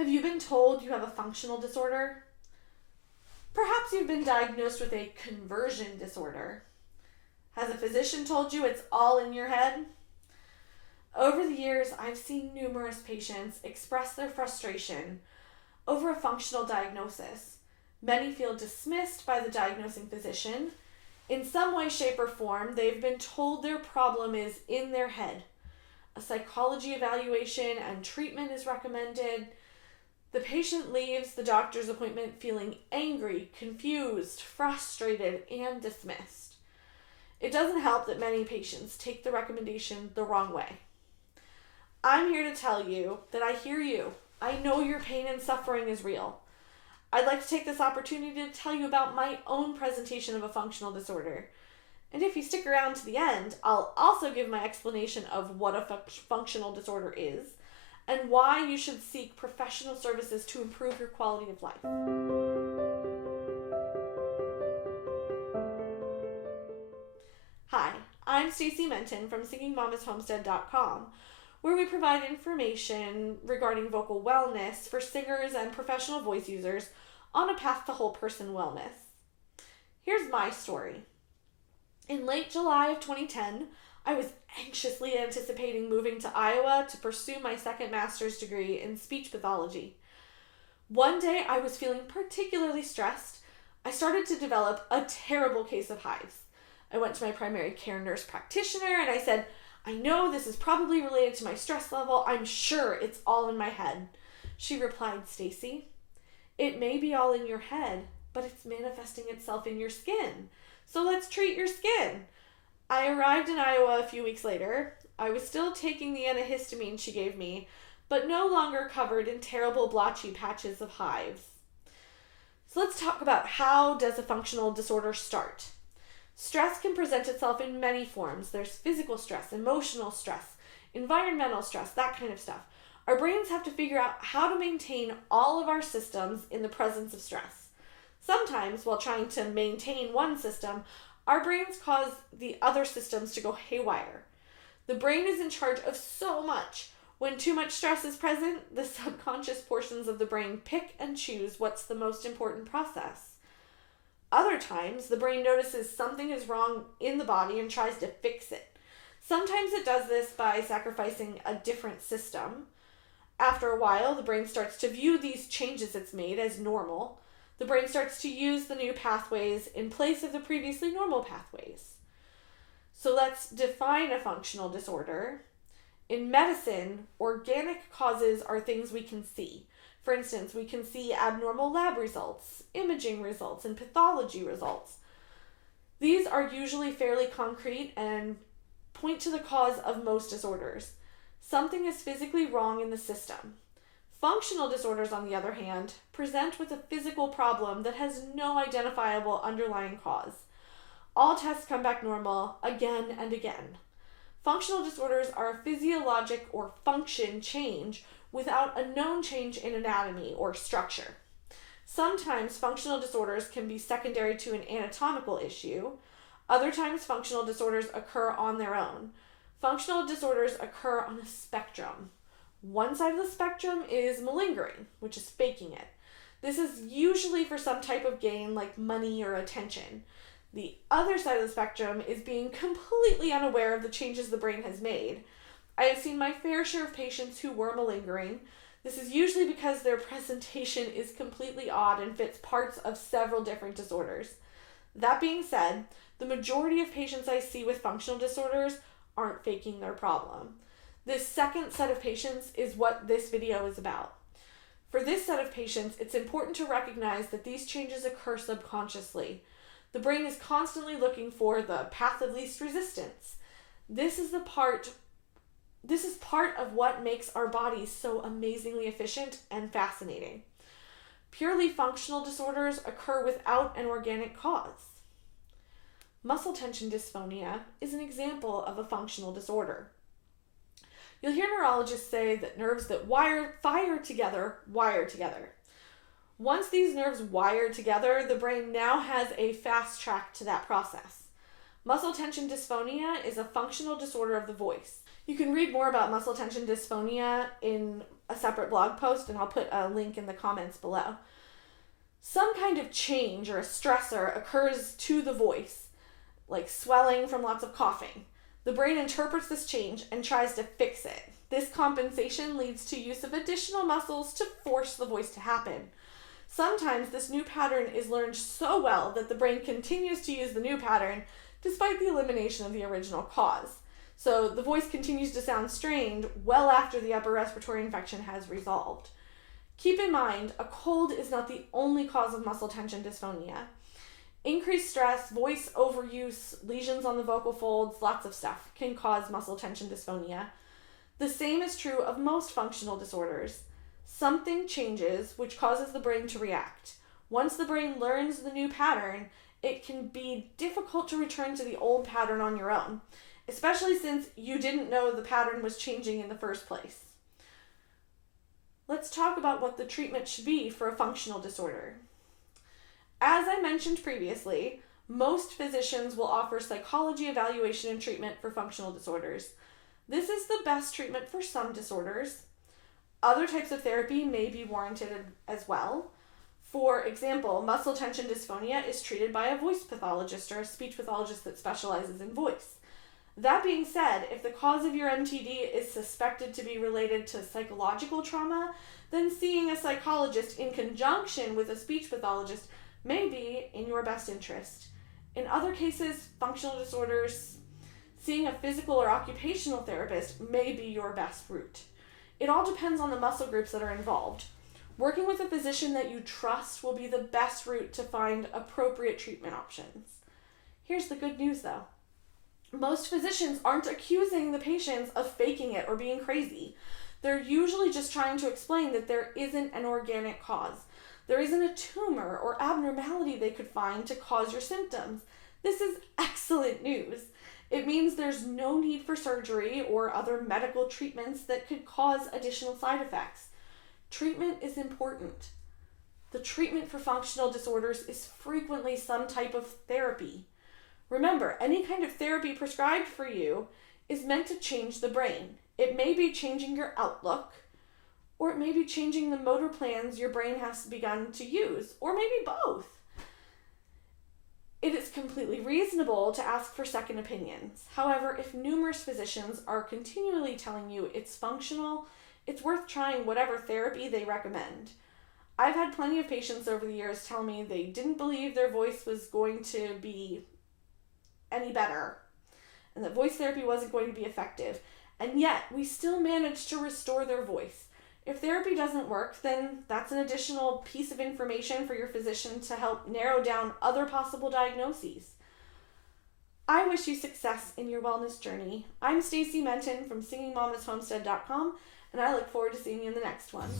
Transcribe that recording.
Have you been told you have a functional disorder? Perhaps you've been diagnosed with a conversion disorder. Has a physician told you it's all in your head? Over the years, I've seen numerous patients express their frustration over a functional diagnosis. Many feel dismissed by the diagnosing physician. In some way, shape, or form, they've been told their problem is in their head. A psychology evaluation and treatment is recommended. The patient leaves the doctor's appointment feeling angry, confused, frustrated, and dismissed. It doesn't help that many patients take the recommendation the wrong way. I'm here to tell you that I hear you. I know your pain and suffering is real. I'd like to take this opportunity to tell you about my own presentation of a functional disorder. And if you stick around to the end, I'll also give my explanation of what a functional disorder is and why you should seek professional services to improve your quality of life. Hi, I'm Stacey Menton from SingingMamasHomestead.com, where we provide information regarding vocal wellness for singers and professional voice users on a path to whole person wellness. Here's my story. In late July of 2010, I was anxiously anticipating moving to Iowa to pursue my second master's degree in speech pathology. One day I was feeling particularly stressed. I started to develop a terrible case of hives. I went to my primary care nurse practitioner and I said, I know this is probably related to my stress level. I'm sure it's all in my head. She replied, Stacey, it may be all in your head, but it's manifesting itself in your skin. So let's treat your skin. I arrived in Iowa a few weeks later. I was still taking the antihistamine she gave me, but no longer covered in terrible blotchy patches of hives. So let's talk about how does a functional disorder start. Stress can present itself in many forms. There's physical stress, emotional stress, environmental stress, that kind of stuff. Our brains have to figure out how to maintain all of our systems in the presence of stress. Sometimes, while trying to maintain one system, our brains cause the other systems to go haywire. The brain is in charge of so much. When too much stress is present, the subconscious portions of the brain pick and choose what's the most important process. Other times, the brain notices something is wrong in the body and tries to fix it. Sometimes it does this by sacrificing a different system. After a while, the brain starts to view these changes it's made as normal. The brain starts to use the new pathways in place of the previously normal pathways. So let's define a functional disorder. In medicine, organic causes are things we can see. For instance, we can see abnormal lab results, imaging results, and pathology results. These are usually fairly concrete and point to the cause of most disorders. Something is physically wrong in the system. Functional disorders, on the other hand, present with a physical problem that has no identifiable underlying cause. All tests come back normal again and again. Functional disorders are a physiologic or function change without a known change in anatomy or structure. Sometimes functional disorders can be secondary to an anatomical issue. Other times functional disorders occur on their own. Functional disorders occur on a spectrum. One side of the spectrum is malingering, which is faking it. This is usually for some type of gain like money or attention. The other side of the spectrum is being completely unaware of the changes the brain has made. I have seen my fair share of patients who were malingering. This is usually because their presentation is completely odd and fits parts of several different disorders. That being said, the majority of patients I see with functional disorders aren't faking their problem. This second set of patients is what this video is about. For this set of patients, it's important to recognize that these changes occur subconsciously. The brain is constantly looking for the path of least resistance. This is part of what makes our bodies so amazingly efficient and fascinating. Purely functional disorders occur without an organic cause. Muscle tension dysphonia is an example of a functional disorder. You'll hear neurologists say that nerves that fire together wire together. Once these nerves wire together, the brain now has a fast track to that process. Muscle tension dysphonia is a functional disorder of the voice. You can read more about muscle tension dysphonia in a separate blog post, and I'll put a link in the comments below. Some kind of change or a stressor occurs to the voice, like swelling from lots of coughing. The brain interprets this change and tries to fix it. This compensation leads to use of additional muscles to force the voice to happen. Sometimes this new pattern is learned so well that the brain continues to use the new pattern despite the elimination of the original cause. So the voice continues to sound strained well after the upper respiratory infection has resolved. Keep in mind, a cold is not the only cause of muscle tension dysphonia. Increased stress, voice overuse, lesions on the vocal folds, lots of stuff can cause muscle tension dysphonia. The same is true of most functional disorders. Something changes which causes the brain to react. Once the brain learns the new pattern, it can be difficult to return to the old pattern on your own, especially since you didn't know the pattern was changing in the first place. Let's talk about what the treatment should be for a functional disorder. As I mentioned previously, most physicians will offer psychology evaluation and treatment for functional disorders. This is the best treatment for some disorders. Other types of therapy may be warranted as well. For example, muscle tension dysphonia is treated by a voice pathologist or a speech pathologist that specializes in voice. That being said, if the cause of your MTD is suspected to be related to psychological trauma, then seeing a psychologist in conjunction with a speech pathologist may be in your best interest. In other cases, functional disorders, seeing a physical or occupational therapist may be your best route. It all depends on the muscle groups that are involved. Working with a physician that you trust will be the best route to find appropriate treatment options. Here's the good news though. Most physicians aren't accusing the patients of faking it or being crazy. They're usually just trying to explain that there isn't an organic cause. There isn't a tumor or abnormality they could find to cause your symptoms. This is excellent news. It means there's no need for surgery or other medical treatments that could cause additional side effects. Treatment is important. The treatment for functional disorders is frequently some type of therapy. Remember, any kind of therapy prescribed for you is meant to change the brain. It may be changing your outlook, or it may be changing the motor plans your brain has begun to use, or maybe both. It is completely reasonable to ask for second opinions. However, if numerous physicians are continually telling you it's functional, it's worth trying whatever therapy they recommend. I've had plenty of patients over the years tell me they didn't believe their voice was going to be any better and that voice therapy wasn't going to be effective, and yet we still managed to restore their voice. If therapy doesn't work, then that's an additional piece of information for your physician to help narrow down other possible diagnoses. I wish you success in your wellness journey. I'm Stacy Menton from SingingMamasHomestead.com, and I look forward to seeing you in the next one.